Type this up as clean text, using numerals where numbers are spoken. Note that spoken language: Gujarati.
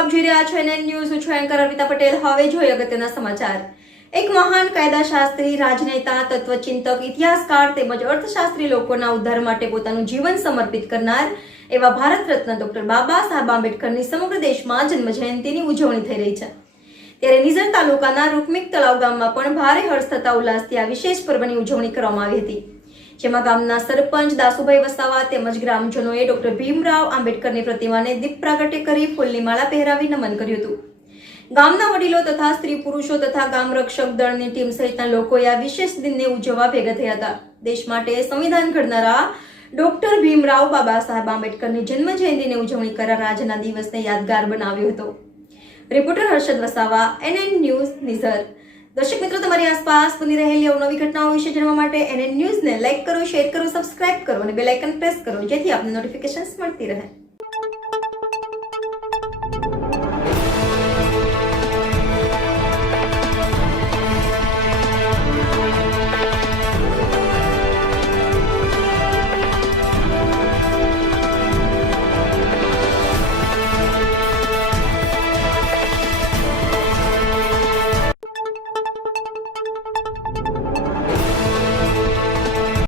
આપ જોઈ રહ્યા છો એનએન ન્યૂઝ. હું છું એન્કર અર્પિતા પટેલ. હવે જોઈએ અગત્યના સમાચાર. એક મહાન કાયદાશાસ્ત્રી, રાજનેતા, તત્વચિંતક, ઇતિહાસકાર તેમજ અર્થશાસ્ત્રી લોકોના ઉદ્ધાર માટે પોતાનું જીવન સમર્પિત કરનાર એવા ભારત રત્ન ડોક્ટર બાબા સાહેબ આંબેડકરની સમગ્ર દેશમાં જન્મ જયંતિની ઉજવણી થઈ રહી છે. ત્યારે નિઝર તાલુકાના રૂકમિક તળાવ ગામમાં પણ ભારે હર્ષ તથા ઉલ્લાસથી આ વિશેષ પર્વની ઉજવણી કરવામાં આવી હતી, જેમાં ગામના સરપંચ દાસુભાઈ વસાવા તેમજ ગ્રામજનોએ ડોક્ટર ભીમરાવ આંબેડકરની પ્રતિમાને દીપ પ્રાગટ્ય કરી ફૂલની માળા પહેરાવી નમન કર્યું હતું. ગામના વડીલો તથા સ્ત્રી પુરુષો તથા ગામ રક્ષક દળની ટીમ સહિતના લોકોએ આ વિશેષ દિનને ઉજવવા ભેગા થયા હતા. દેશ માટે સંવિધાન ઘડનારા ડોક્ટર ભીમરાવ બાબા સાહેબ આંબેડકરની જન્મ જયંતિની ઉજવણી કરનાર આજના દિવસને યાદગાર બનાવ્યો હતો. Reporter Harshad Vasava, NN news, Nizar. દર્શક મિત્રો, તમારી આસપાસ બની રહેલી અવનવી ઘટનાઓ વિશે જાણવા માટે એનએન ન્યૂઝને લાઇક કરો, શેર કરો, સબસ્ક્રાઇબ કરો અને બેલ આઇકન પ્રેસ કરો, જેથી આપને નોટિફિકેશન્સ મળતી રહે.